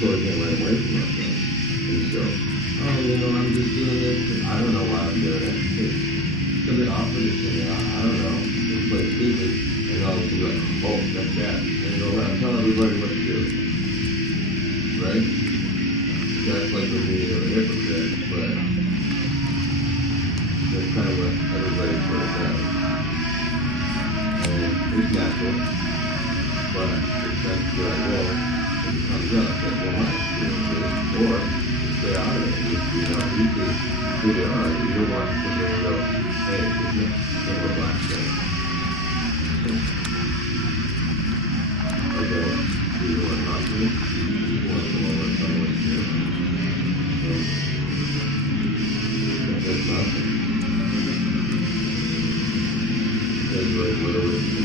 so I can't run away from myself. And so, oh, I'm just doing this, and I don't know why I'm doing it. Because they offer this to me, I don't know. It's like stupid. And I'll be like, oh, that's that. And go around telling everybody what to do. Right? That's like the meaning of a hypocrite, but that's kind of what everybody sort of does. And it's natural, but it's nice to be like, well, it comes up that, well, my experience is, or stay out of it. You can who they are. You don't want to sit there and go, hey, it's not a black thing. Okay, do you want to talk to me? You want to know what someone is doing? So, that's nothing. That's like, whatever.